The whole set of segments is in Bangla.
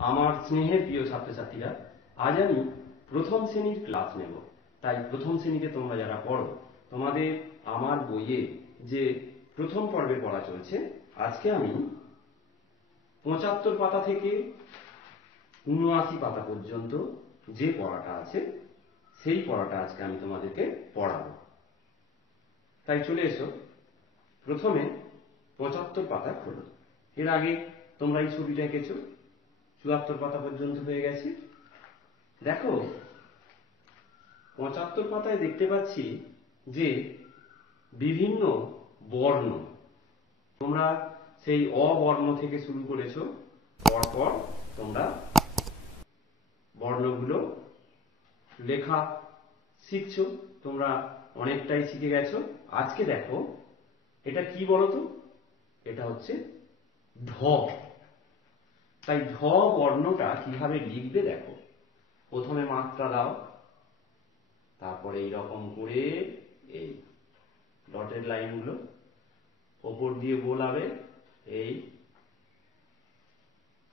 আমার স্নেহের প্রিয় ছাত্রছাত্রীরা, আজ আমি প্রথম শ্রেণীর ক্লাস নেব। তাই প্রথম শ্রেণীতে তোমরা যারা পড়ো, তোমাদের আমার বইয়ে যে প্রথম পর্বে পড়া চলছে, আজকে আমি 75 পাতা থেকে 79 পাতা পর্যন্ত যে পড়াটা আছে সেই পড়াটা আজকে আমি তোমাদেরকে পড়াবো। তাই চলে এসো, প্রথমে 75 পাতা খোলো। এর আগে তোমরা এই ছবিটা এঁকেছো, 74 পাতা পর্যন্ত হয়ে গেছে। দেখো 75 পাতায় দেখতে পাচ্ছি যে বিভিন্ন বর্ণ, তোমরা সেই অবর্ণ থেকে শুরু করেছো, পরপর তোমরা বর্ণগুলো লেখা শিখছো। তোমরা অনেকটাই শিখে গেছো। আজকে দেখো এটা কি বলতো, এটা হচ্ছে ঢ। তাই ঢ বর্ণটা কিভাবে লিখবে দেখো। প্রথমে মাত্রা দাও, তারপরে এইরকম করে এই ডটের লাইনগুলো ওপর দিয়ে গোলাবে, এই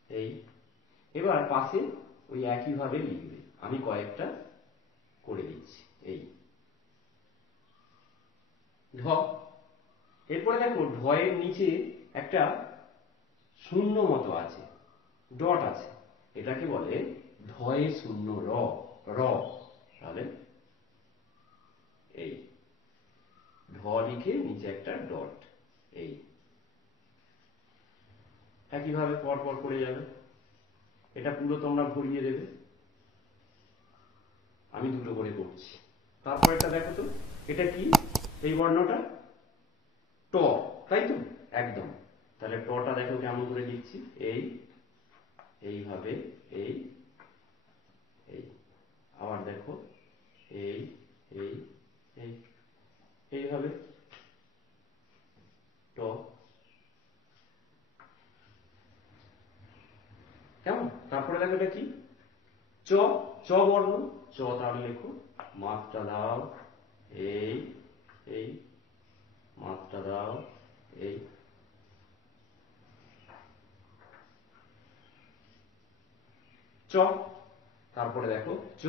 এই এবার পাশে ওই একইভাবে লিখবে। আমি কয়েকটা করে দিচ্ছি। এই ঢ। এরপরে দেখো ঢয়ের নিচে একটা শূন্য মতো আছে, ডট আছে, এটাকে বলে ঢয়ে শূন্য র। র তাহলে এই ঢ লিখে নিচে একটা ডট, এই একইভাবে পর পর করে যাবে। এটা পুরো তোমরা ভরিয়ে দেবে। আমি দুটো করে করছি। তারপর এটা দেখো তো, এটা কি? এই বর্ণটা ট, তাই তো? একদম। তাহলে টটা দেখো কেমন করে লিখছি, এই এইভাবে, এই এই আবার দেখো, এই এই এই এইভাবে ট। কেমন? তারপরে দেখো এটা কি? চ। চ বর্ণ। চ তাহলে লেখো, মাত্রা দাও, এই এই মাত্রা দাও, এই চ। তারপরে দেখো চ।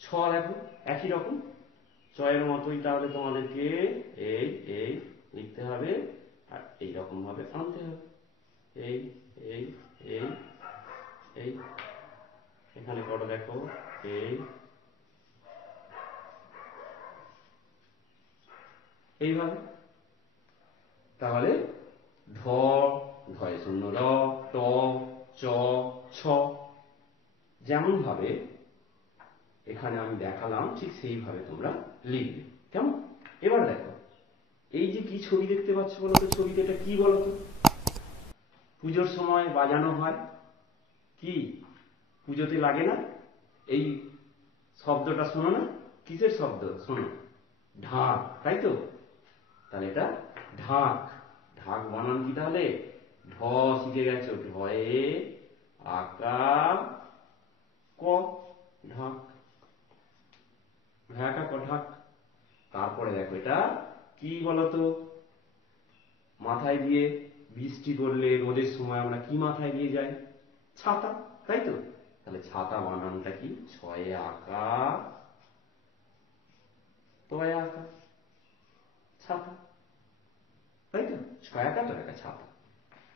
ছ দেখো একই রকম, চ এর মতোই তাহলে তোমাদেরকে এই এই লিখতে হবে, আর এইরকম ভাবে আনতে হবে, এই এই এই এই এখানে কটা দেখো, এই এইভাবে। তাহলে ঢ, ঢয়ে শূন্য র, ট, চ, ছ, যেমন ভাবে এখানে আমি দেখালাম ঠিক সেইভাবে তোমরা লিখবে। কেমন? এবার দেখো এই যে কি ছবি দেখতে পাচ্ছ বলতো, ছবিতে এটা কি বলতো? পুজোর সময় বাজানো হয়, কি পুজোতে লাগে না? এই শব্দটা শোনো না? কিসের শব্দ শোনো? ঢাক, তাই তো? তাহলে এটা ঢাক। ঢাক বানান কি তাহলে? ঢ শিখে গেছো, ঢয়ে আকার ক, ঢাক। ঢাকা ক, ঢাক। তারপরে দেখো এটা কি বলতো? মাথায় দিয়ে বৃষ্টি পড়লে, রোদের সময় আমরা কি মাথায় দিয়ে যাই? ছাতা, তাই তো? তাহলে ছাতা বানানটা কি? ছয়ে আকা তয় আকা, ছাতা, তাই তো? ছয় আকা তয় আকা, ছাতা।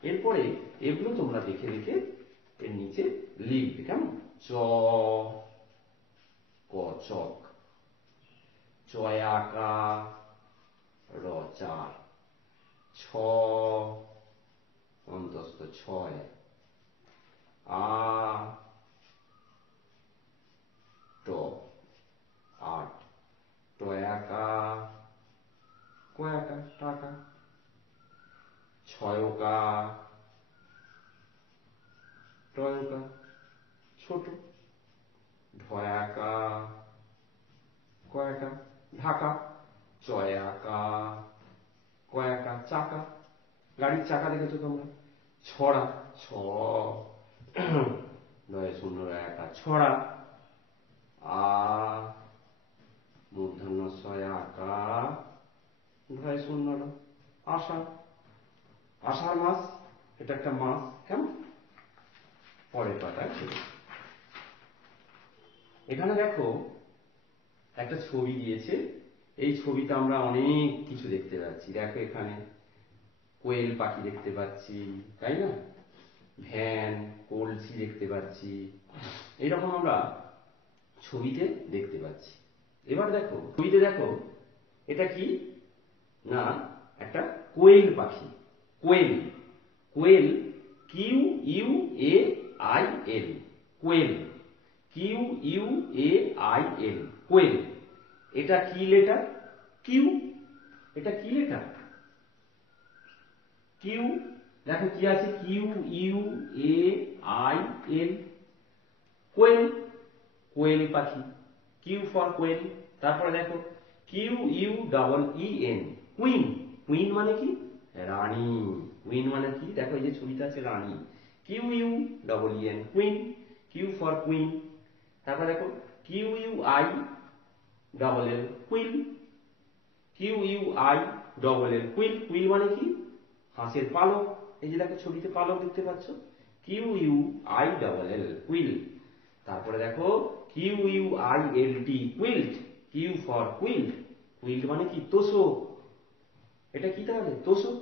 এরপরে এগুলো তোমরা দেখে দেখে এর নিচে লিখবে। কেমন? চ, ক চক, চয় আকা, র চার, ছ অন্তস্থ ছয়, আ ট আট, টয়াকা কয়াকা টাকা, ছয়কা টয়কা ছোট, ঢয়াকা কয়াকা ঢাকা, চয়াকা কয়াকা চাকা। গাড়ির চাকা দেখেছো তোমরা? ছড়া, ছ নয় শূন্য একা ছড়া, আ মূর্ধন্য ছয় আকা ঢয় শূন্য আষাঢ়। আষাঢ় মাস, এটা একটা মাস। কেমন? পরের পাতায় চলে। এখানে দেখো একটা ছবি দিয়েছে, এই ছবিতে আমরা অনেক কিছু দেখতে পাচ্ছি। দেখো এখানে কোয়েল পাখি দেখতে পাচ্ছি, তাই না? ভ্যান, কলসি দেখতে পাচ্ছি, এইরকম আমরা ছবিতে দেখতে পাচ্ছি। এবার দেখো ছবিতে দেখো এটা কি না, একটা কোয়েল পাখি। Quail, quail, Q U A I L, quail, Q U A I L, quail. এটা কি লেটার? কিউ। এটা কি লেটার? কিউ। দেখো কি আছে? Q U A I L, quail, quail পাখি, কিউ ফর কোয়েল। তারপরে দেখো Q U double E N, queen. Queen মানে কি? রানী। কুইন মানে কি? দেখো এই যে ছবিটা আছে রানী, Q U double E N, queen, Q for queen. তারপর দেখো Q U I double L, quill, Q U I double L, quill. Quill মানে কি? হাঁসের পালক। এই যে দেখো ছবিতে পালক দেখতে পাচ্ছ, Q U I double L, quill. তারপরে দেখো Q U I L T, quilt, Q for quilt. Quilt মানে কি? তোষক। এটা কি তাহলে? তোষক,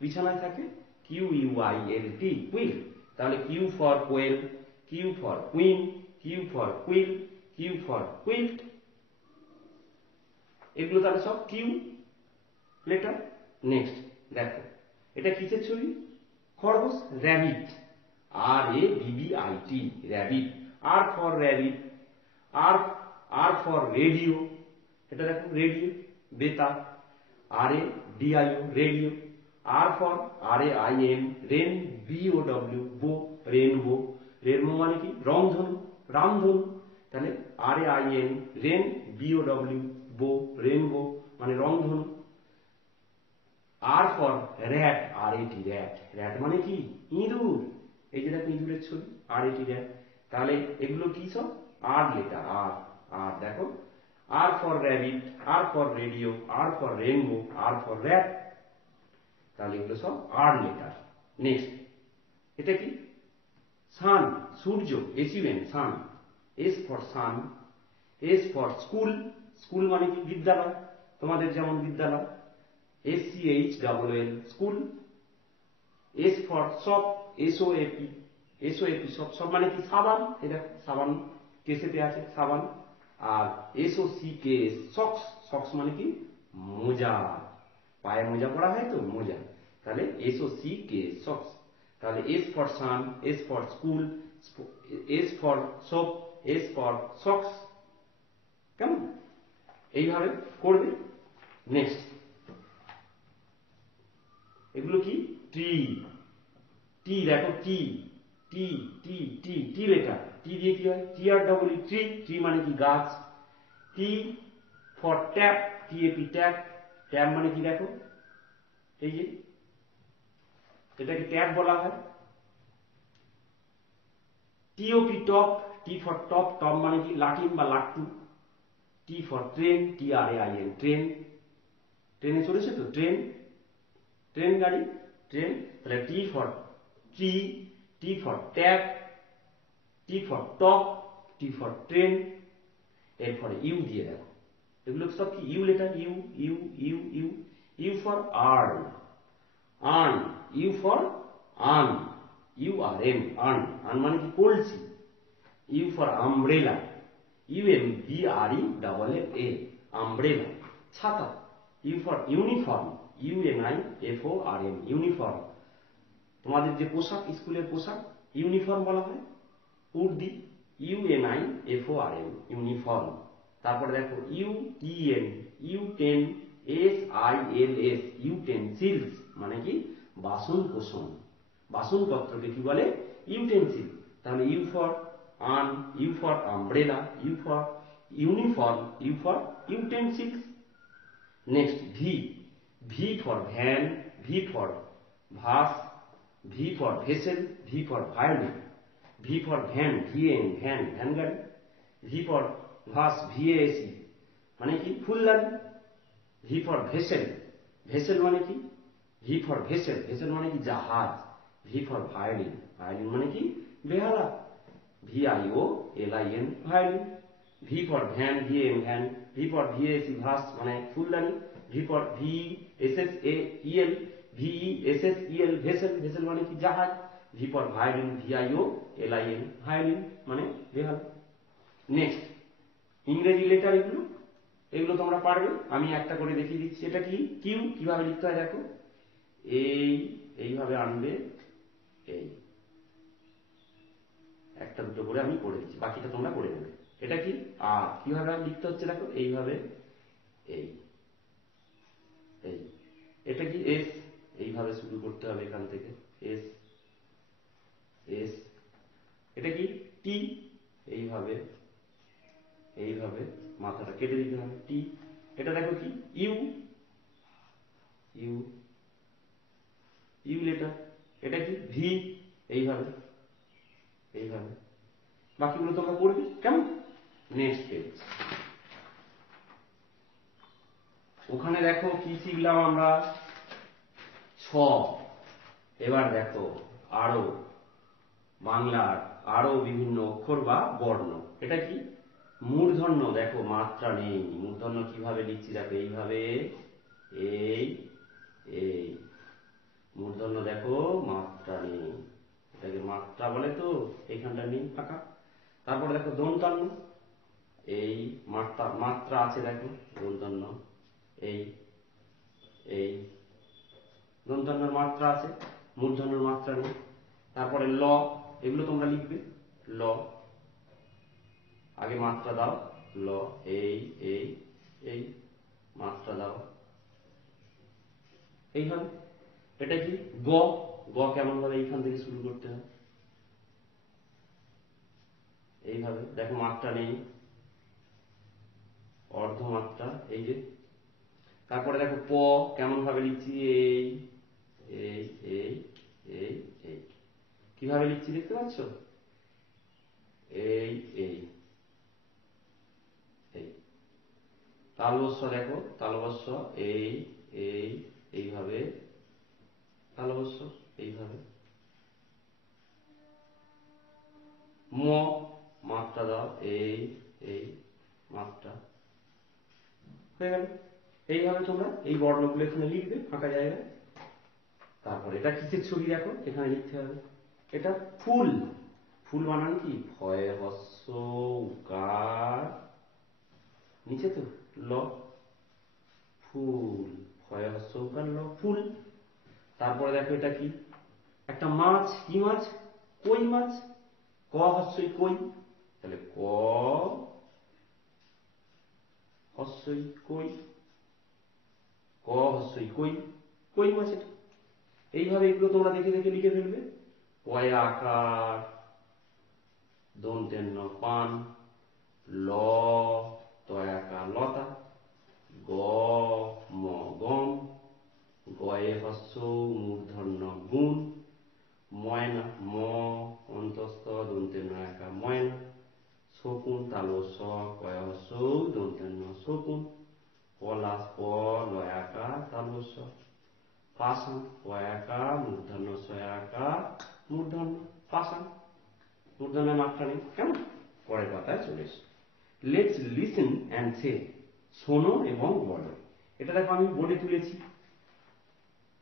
বিছানায় থাকে। Q U I L T, quilt. তাহলে Q for quail, Q for queen, Q for quill, Q for quilt. এগুলো তাহলে সব কিউ লেটার। নেক্সট দেখো এটা কিসের ছবি? খরগোশ, rabbit, R A B B I T, rabbit. R for rabbit, আর আর ফর রেডিও, এটা দেখো রেডিও, বেতার, R A D I O, radio. R for R A I N, rain, B O W, bow, rainbow. Rainbow মানে কি? রংধনু, রামধনু। তাহলে R A I N, rain, B O W, bow, rainbow মানে রংধনু। আর ফর র্যাট, আর এটি, র্যাট। র্যাট মানে কি? ইঁদুর। এই যে দেখো ইঁদুরের ছবি, আর এটি, র্যাট। তাহলে এগুলো কি সব? R letter, R. আর দেখো R for rabbit, R for radio, R for rainbow, R for rat. তাহলে এগুলো সব আর লেটার। নেক্সট এটা কি? সান, সূর্য, S U N, sun, S for sun, S for school. School মানে কি? বিদ্যালয়, তোমাদের যেমন বিদ্যালয়, SCH double L, school. S for soap, SOAP, SOAP soap. Soap মানে কি? সাবান। এটা সাবান, কেসেতে আছে সাবান। আর SOCKS, সক্স। সক্স মানে কি? মোজা, পায়ে মোজা পরা হয় তো, মোজা। তাহলে SOCKS, সক্স। তাহলে S for sun, S for school, S for shop, S for socks. কেমন? এইভাবে করবে। নেক্সট এগুলো কি? ট্রি, টি। দেখো টি, টি, টি, টি, টি লেটার। টি দিয়ে কি হয়? টি আর ডবল ই, ট্রি। ট্রি মানে কি? গাছ। টি for tap, TAP, tap. Tap মানে কি? দেখো এই যে এটাকে ট্যাপ বলা হয়। TOP, top, T for top. Top মানে কি? লাটিম বা লাট্টু। T for train, TRAIN, train. ট্রেনে চড়েছে তো, ট্রেন, ট্রেন গাড়ি, ট্রেন। তাহলে T for tree, T for tap, T for top, T for train. এরপরে ইউ দিয়ে দেখো, এগুলো সব কি? U letter. U, U, U, U. U for urn, urn, U for urn, URN, urn. Urn মানে কি? কলসি। U for umbrella, UMBRE, umbrella, ছাতা। U for uniform, UNIFORM, uniform. তোমাদের যে পোশাক, স্কুলের পোশাক, ইউনিফর্ম বলা হয়। উর্দি, UNIFORM, ইউনিফর্ম। তারপরে দেখো UTN, U10, SILS, ইউটেনসিলস মানে কি? বাসন কোসন। বাসনপত্রকে কি বলে? ইউটেনসিল। তাহলে U for urn, U for umbrella, U for uniform, U for utensils. Next V, V for van, V for vase, V for vessel, V for violin. V for van, VAN, van, van গাড়ি। ভি ফর ভাস, VASE মানে কি? ফুলদানি। ভি ফর ভেসেল, ভেসেল মানে কি? ভি ফর ভেসেল, ভেসেল মানে কি? জাহাজ। ভি ফর ভায়োলিন, ভায়োলিন মানে কি? বেহালা। VIOLIN violin. V for van, VAN van. V for VAC ভাস মানে ফুলদানি। V for VSSAEL, VESSEL vessel, vessel মানে কি জাহাজ। V for violin, VIOLIN violin মানে বেহালা। নেক্সট ইংরেজি লেটার এগুলো তোমরা পারবে, আমি একটা করে দেখিয়ে দিচ্ছি। এটা কি কিউ, কিভাবে লিখতে হয় দেখো, এইভাবে আনবে, এই একটা দুটো করে আমি করে দিচ্ছি, বাকিটা তোমরা করে নেবে। এটা কি আর, কিভাবে লিখতে হচ্ছে দেখো, এইভাবে, এই এই এটা কি এস, এইভাবে শুরু করতে হবে এখান থেকে, এস এস। এটা কি টি, এইভাবে এইভাবে মাথাটা কেটে দিতে হবে, টি। এটা দেখো কি ইউ, ইউ ইউ লেটার। এটা কি ভি, এইভাবে এইভাবে। বাকিগুলো তোমরা পড়বে, কেমন? Next page. ওখানে দেখো কি শিখলাম আমরা, ছ। এবার দেখো আরো বাংলার আরো বিভিন্ন অক্ষর বা বর্ণ। এটা কি মূর্ধন্য, দেখো মাত্রা নেই, মূর্ধন্য কিভাবে লিখছি দেখো, এইভাবে, এই এই মূর্ধন্য দেখো মাত্রা নেই, এটাকে মাত্রা বলে তো, এইখানটা নেই ফাঁকা। তারপরে দেখো দন্তান্ন, এই মাত্রা আছে দেখো, দন্তান্ন এই এই দন্তান্নর মাত্রা আছে, মূর্ধন্যর মাত্রা নেই। তারপরে ল, এগুলো তোমরা লিখবে, ল আগে মাত্রা দাও, ল এই এই এই মাত্রা দাও, এইভাবে। এটা কি গ, গ কেমন ভাবে এইখান থেকে শুরু করতে হয়, এইভাবে দেখো মাত্রা নেই, অর্ধমাত্রা, এই যে। তারপরে দেখো প, কেমন ভাবে লিখছি, এই এই এই এই এই, কিভাবে লিখছি দেখতে পাচ্ছ, এই এই এই। তালবস্য দেখো, তালবস্য এই এই এইভাবে, তালবস্য এইভাবে। ম, মাত্রা দাও, এই এই মাত্রা, হয়ে গেল। এইভাবে তোমরা এই বর্ণগুলো এখানে লিখবে ফাঁকা জায়গায়। তারপর এটা কিসের ছবি দেখো, এখানে লিখতে হবে, এটা ফুল। ফুল বানান কি, ফয়ে হস্য উকার, নিচে তো ল, ফুল, ফয়ে হস্য উকার ল, ফুল। তারপরে দেখো এটা কি, একটা মাছ, কি মাছ, কই মাছ, ক হস্যই কই, তাহলে ক হস্যই কই, ক হস্যই কই, কই মাছ এটা। এইভাবে এগুলো তোমরা দেখে দেখে লিখে ফেলবে। পয়ে আকার, দন্তের ন পান, ল তয়াকার লতা, গ ম গম, গয়ে হস্য মূর্ধন্য গুণ, ময়না, ম অন্তস্থ দন্তের নয়াকার ময়না, শকুন, তালস্য কয় হস্য দন্তের ন শকুন, পলাশ, প লয়াকার তালস্য, পাষাণ, পয়াকার মূর্ধন্য শয়াকার মূর্ধন্য পাষাণ, মূর্ধন্যের মাত্রা নেই, কেমন? পরের পাতায় চলে এসো। লেটস লিসেন অ্যান্ড সে, শোনো এবং বলো। এটা দেখো আমি বোর্ডে তুলেছি,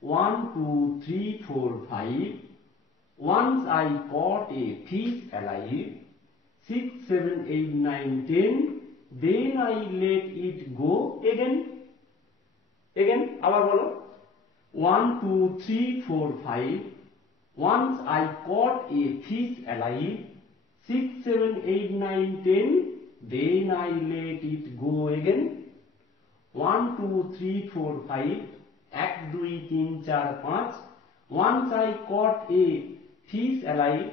1 2 3 4 5, once I caught a fish alive, 6 7 8 9 10, then I let it go again. Again আবার বলো, 1 2 3 4 5, once I caught a fish alive, 6 7 8 9 10, then I let it go again. 1 2 3 4 5, 1 2 3 4 5, once I caught a fish alive,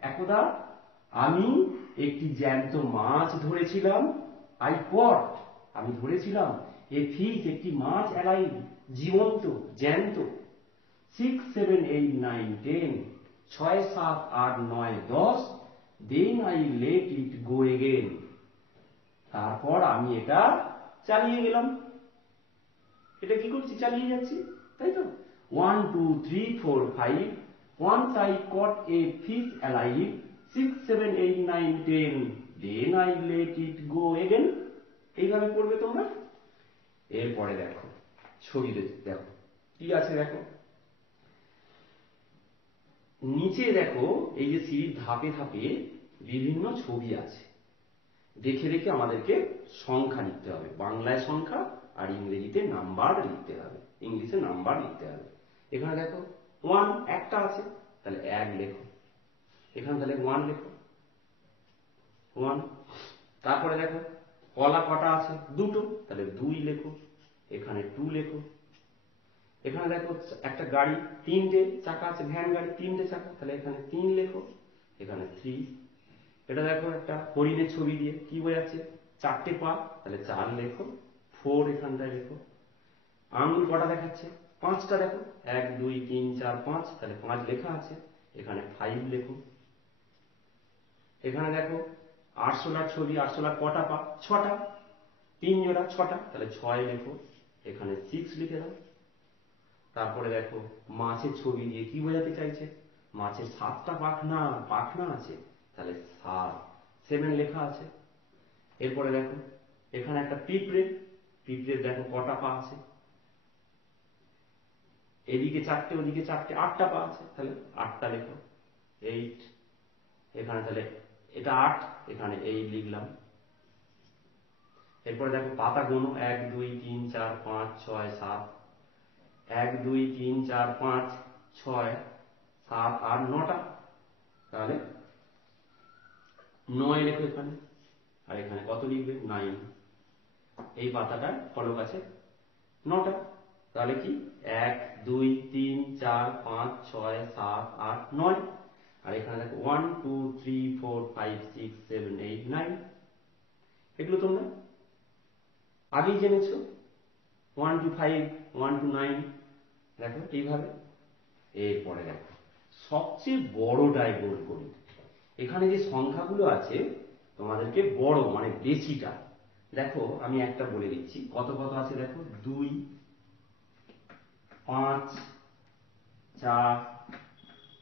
একদা আমি একটি জ্যান্ত মাছ ধরেছিলাম, I caught আমি ধরেছিলাম, a fish একটি মাছ, alive জীবন্ত জ্যান্ত, 6 7 8 9 10, 6 7 8 9 10, then I let it go again, তারপর আমি এটা চালিয়ে গেলাম। এটা কি করছি, চালিয়ে যাচ্ছি, তাই তো। 1 2 3 4 5, once I caught a fish alive, 6 7 8 9 10 then I let it go again এইভাবে পড়বে তোমরা। এরপরে দেখো ছবিতে দেখো কি আছে দেখো, নিচে দেখো এই যে সিঁড়ির ধাপে ধাপে বিভিন্ন ছবি আছে, দেখে দেখে আমাদেরকে সংখ্যা লিখতে হবে, বাংলায় সংখ্যা আর ইংরেজিতে নাম্বার লিখতে হবে, ইংলিশে নাম্বার লিখতে হবে। এখানে দেখো 1 একটা আছে, তাহলে 1 লেখো, এখানে তাহলে 1 লেখো 1। তারপরে দেখো কলা কটা আছে, দুটো, তাহলে 2 লেখো, এখানে 2 লেখো। এখানে দেখো একটা গাড়ি, 3টে চাকা আছে, ভ্যান গাড়ি 3টে চাকা, তাহলে এখানে 3 লেখো, এখানে 3। এটা দেখো একটা হরিণের ছবি দিয়ে কি বোঝাচ্ছে, 4টে পা, তাহলে 4 লেখো, 4 এখানটায় লেখো। আঙুল কটা দেখাচ্ছে, 5টা দেখো, 1 2 3 4 5, তাহলে 5 লেখা আছে, এখানে 5 লেখো। এখানে দেখো আরশোলার ছবি, আরশোলার কটা পা, 6টা, 3 জোড়া 6টা, তাহলে 6 লেখো, এখানে 6 লিখে দাও। তারপরে দেখো মাছের ছবি দিয়ে কি বোঝাতে চাইছে, মাছের 7টা পাখনা পাখনা আছে, তাহলে 7 লেখা আছে। এরপরে দেখো এখানে একটা পিঁপড়ে, পিঁপড়ের দেখো কটা পা আছে, এদিকে 4টে ওদিকে 4টে, 8টা পা আছে, তাহলে 8টা লেখো, 8। এখানে তাহলে এটা 8, এখানে 8 লিখলাম। এরপরে দেখো পাতা গোনো, 1 2 3 4 5 6 7, 1 2 3 4 5 6 7 8 9টা, তাহলে 9 লেখো এখানে, আর এখানে কত লিখবে 9। এই পাতাটার ফলক আছে 9টা, তাহলে কি 1 2 3 4 5 6 7 8 9। আর এখানে দেখো 1 2 3 4 5 6 7 8 9। এগুলো তোমরা আগেই জেনেছো, 1 to 5 1 to 9 দেখো এইভাবে। এরপরে দেখো সবচেয়ে বড়টাই গোল করি, এখানে যে সংখ্যাগুলো আছে তোমাদেরকে বড় মানে বেশিটা দেখো, আমি একটা বলে দিচ্ছি কত কত আছে দেখো, 2 5 4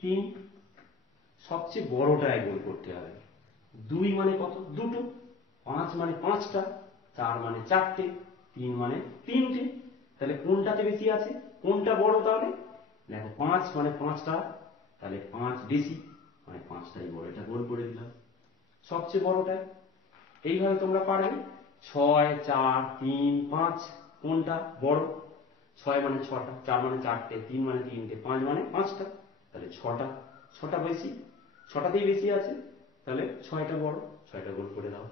3, সবচেয়ে বড়টাই গোল করতে হবে। 2 মানে কত, দুটো, 5 মানে 5টা, 4 মানে 4টে, 3 মানে 3টে, তাহলে কোনটাতে বেশি আছে, কোনটা বড়, তাহলে দেখো 5 মানে 5টা, তাহলে 5 বেশি, মানে 5টাই বড়, এটা গোল করে দিলাম সবচেয়ে বড়টাই। এইভাবে তোমরা পারবে। 6 4 3 5 কোনটা বড়, 6 মানে 6টা, 4 মানে 4টে, 3 মানে 3টে, 5 মানে 5টা, তাহলে 6টা, 6টা বেশি, 6টাতেই বেশি আছে, তাহলে 6টা বড়, 6টা গোল করে দাও।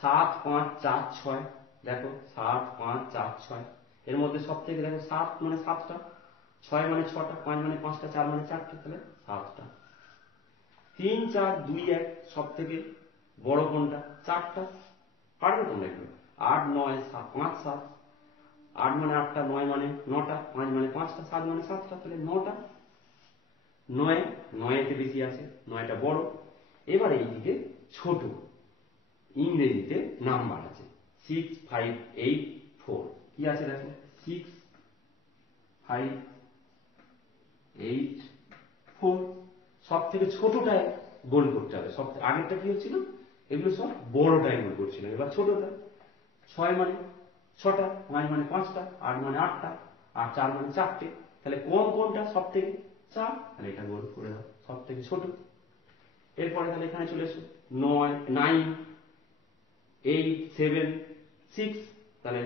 7 5 4 6 দেখো, 7 5 4 6, এর মধ্যে সব থেকে দেখো 7 মানে 7টা, 6 মানে 6টা, 5 মানে 5টা, 4 মানে 4টে, তাহলে 7টা। 3 4 2 1 সব থেকে বড় কোনটা, 4টা, পারবে তোমরা এগুলো। 8 9 5 7, 8 মানে 8টা, 9 মানে 9টা, 5 মানে 5টা, 7 মানে 7টা, তাহলে 9টা। 9 9এতে বেশি আছে, 9টা বড়। এবারে এইদিকে ছোট, ইংরেজিতে নাম্বার আছে 6 5 8 4, কি আছে দেখো 6 5 8 4, সব থেকে ছোটটাই গোল করতে হবে। সব আগেরটা কি হচ্ছিল, এগুলো সব বড়টাই গোল করছিল, এবার ছোটটা। 6 মানে 6টা, 5 মানে 5টা, 8 মানে 8টা, আর 4 মানে 4টে, তাহলে কম কোনটা সব থেকে, 4, তাহলে এটা গোল করে দাও সব থেকে ছোট। এরপরে তাহলে এখানে চলে এসো 9 9 8 7 6, তাহলে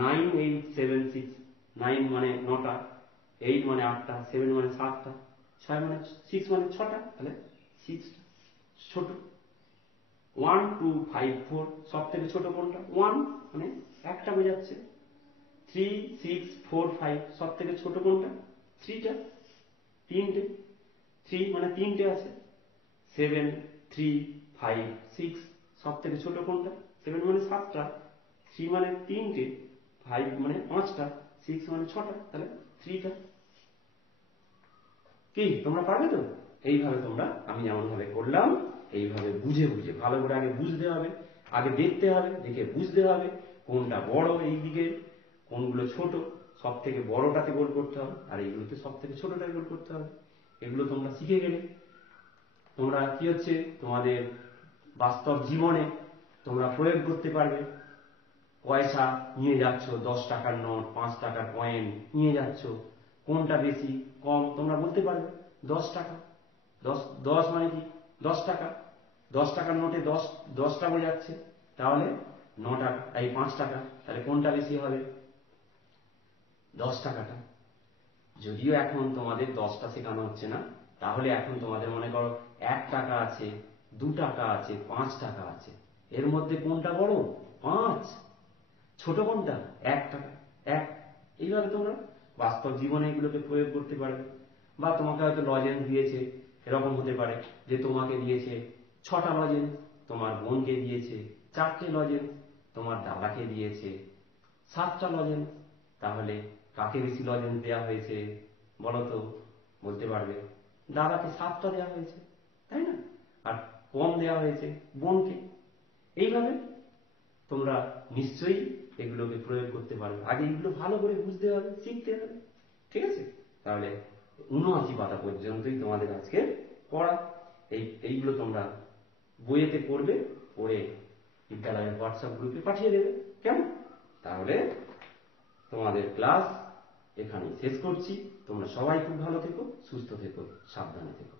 9 8 7 6, 9 মানে 9টা, 8 মানে 8টা, 7 মানে 7টা, 6 মানে 6 মানে 6টা, তাহলে 6টা ছোট। 1 2 5 4 সব থেকে ছোট কোনটা, 1 মানে একটা বোঝাচ্ছে। 3 6 4 5 সব থেকে ছোট কোনটা, 3টা, 3টে, 3 মানে 3টে আছে। 7 3 5 6 সব থেকে ছোট কোনটা, 7 মানে 7টা, 3 মানে 3টে, 5 মানে 5টা, 6 মানে 6টা, তাহলে 3টা। কি তোমরা পারবে তো? এইভাবে তোমরা আমি যেমন ভাবে করলাম এইভাবে বুঝে বুঝে ভালো করে আগে বুঝতে হবে, আগে দেখতে হবে, দেখে বুঝতে হবে কোনটা বড় এই দিকে, কোনগুলো ছোট, সব থেকে বড়টাতে গোল করতে হবে, আর এইগুলোতে সব থেকে ছোটটাতে গোল করতে হবে। এগুলো তোমরা শিখে গেলে। তোমরা কি হচ্ছে তোমাদের বাস্তব জীবনে তোমরা প্রয়োগ করতে পারবে। পয়সা নিয়ে যাচ্ছ, 10 টাকার নোট, 5 টাকার কয়েন নিয়ে যাচ্ছ, কোনটা বেশি কম তোমরা বলতে পারবে। 10 টাকা, 10 মানে কি 10 টাকা, 10 টাকার নোটে 10টা বোঝাচ্ছে, তাহলে 9 টাকা এই 5 টাকা, তাহলে কোনটা বেশি হবে? 10 টাকাটা। যদিও এখন তোমাদের 10টা শেখানো হচ্ছে না, তাহলে এখন তোমাদের মনে করো 1 টাকা আছে, 2 টাকা আছে, 5 টাকা আছে, এর মধ্যে কোনটা বড়? 5। ছোট কোনটা? 1 টাকা। 1। এইভাবে তোমরা বাস্তব জীবনে এগুলোকে প্রয়োগ করতে পারবে। বা তোমাকে হয়তো লজেন্স দিয়েছে, এরকম হতে পারে যে তোমাকে দিয়েছে 6টা লজেন্স, তোমার বোনকে দিয়েছে 4টে লজেন্স, তোমার দাদাকে দিয়েছে 7টা লজেন্স, তাহলে কাকে বেশি লজেন্স দেওয়া হয়েছে বলো তো? বলতে পারবে দাদাকে 7টা দেওয়া হয়েছে, তাই না? আর কম দেওয়া হয়েছে বোনকে। এইভাবে তোমরা নিশ্চয়ই এগুলোকে প্রয়োগ করতে পারবে। আগে এগুলো ভালো করে বুঝতে হবে, শিখতে হবে, ঠিক আছে? তাহলে 79 পাতা পর্যন্তই তোমাদের আজকে পড়া। এইগুলো তোমরা বইয়েতে পড়বে, পড়ে বিদ্যালয়ের হোয়াটসঅ্যাপ গ্রুপে পাঠিয়ে দেবে, কেমন? তাহলে তোমাদের ক্লাস এখানেই শেষ করছি। তোমরা সবাই খুব ভালো থেকো, সুস্থ থেকো, সাবধানে থেকো।